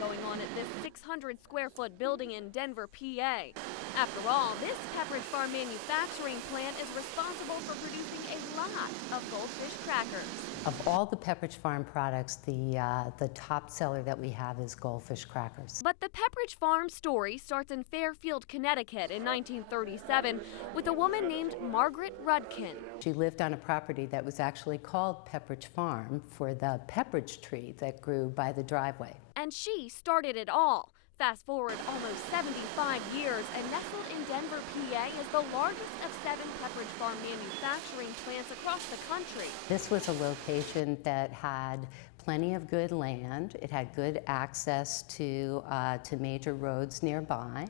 going on at this 600-square-foot building in Denver, PA. After all, this Pepperidge Farm manufacturing plant is responsible for producing a lot of Goldfish crackers. Of all the Pepperidge Farm products, the top seller that we have is Goldfish crackers. But the Pepperidge Farm story starts in Fairfield, Connecticut in 1937 with a woman named Margaret Rudkin. She lived on a property that was actually called Pepperidge Farm for the Pepperidge tree that grew by the driveway. And she started it all. Fast forward almost 75 years, and nestled in Denver, PA is the largest of 7 Pepperidge Farm manufacturing plants across the country. This was a location that had plenty of good land. It had good access to major roads nearby,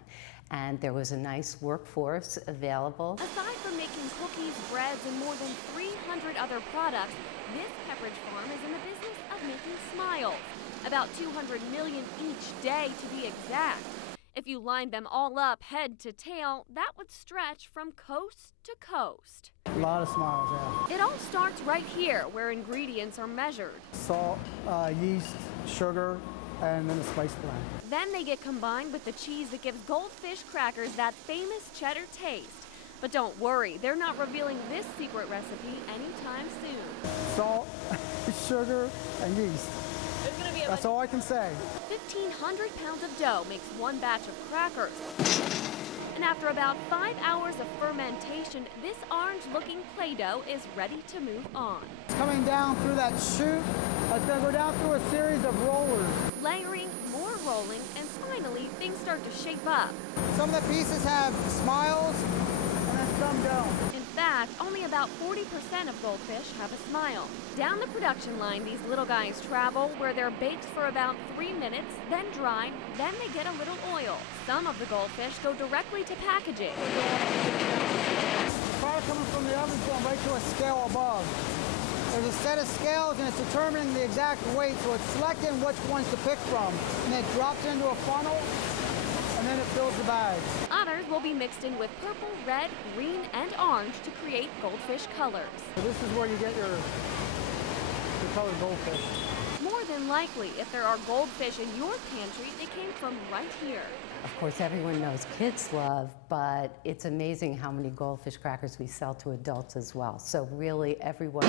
and there was a nice workforce available. Aside from making cookies, breads, and more than 300 other products, this Pepperidge Farm is in the business of making smiles. About 200 million each day, to be exact. If you lined them all up head to tail, that would stretch from coast to coast. A lot of smiles, yeah. It all starts right here, where ingredients are measured. Salt, yeast, sugar, and then the spice blend. Then they get combined with the cheese that gives Goldfish crackers that famous cheddar taste. But don't worry, they're not revealing this secret recipe anytime soon. Salt, sugar, and yeast. That's all I can say. 1,500 pounds of dough makes one batch of crackers. And after about 5 hours of fermentation, this orange-looking Play-Doh is ready to move on. It's coming down through that chute. It's going to go down through a series of rollers. Layering, more rolling, and finally, things start to shape up. Some of the pieces have smiles, and then some don't. In fact, only about 40% of Goldfish have a smile. Down the production line, these little guys travel, where they're baked for about 3 minutes, then dried, then they get a little oil. Some of the Goldfish go directly to packaging. The product coming from the oven is going right to a scale above. There's a set of scales, and it's determining the exact weight, so it's selecting which ones to pick from. And it drops into a funnel, and then it fills the bags. Others will be mixed in with purple, red, green, and orange to create Goldfish colors. So this is where you get your colored Goldfish. More than likely, if there are Goldfish in your pantry, they came from right here. Of course, everyone knows kids love, but it's amazing how many Goldfish crackers we sell to adults as well. So really, everyone...